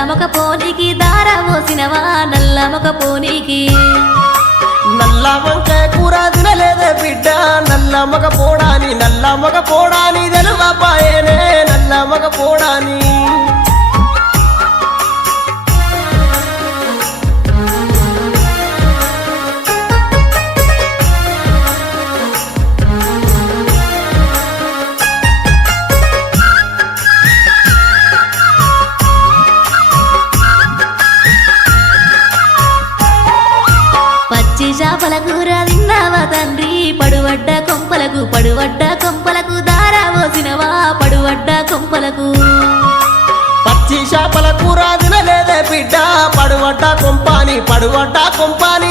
నల్లమొక పోనీకి దారా పోసినవా నల్లమొక పోనీకి నల్ల వంకాయ కూర తినలేదే బిడ్డ నల్ల మగ పోడాని తెలువపాయనే నల్ల మగ పోడాని పచ్చి చేపల కూర తిన్నావా తండ్రి పడువడ్డ కొంపలకు దారా పోసినవా పడువడ్డ కొంపలకు పచ్చి చేపల కూర తినలేదే బిడ్డ పడువడ్డ కొంపాని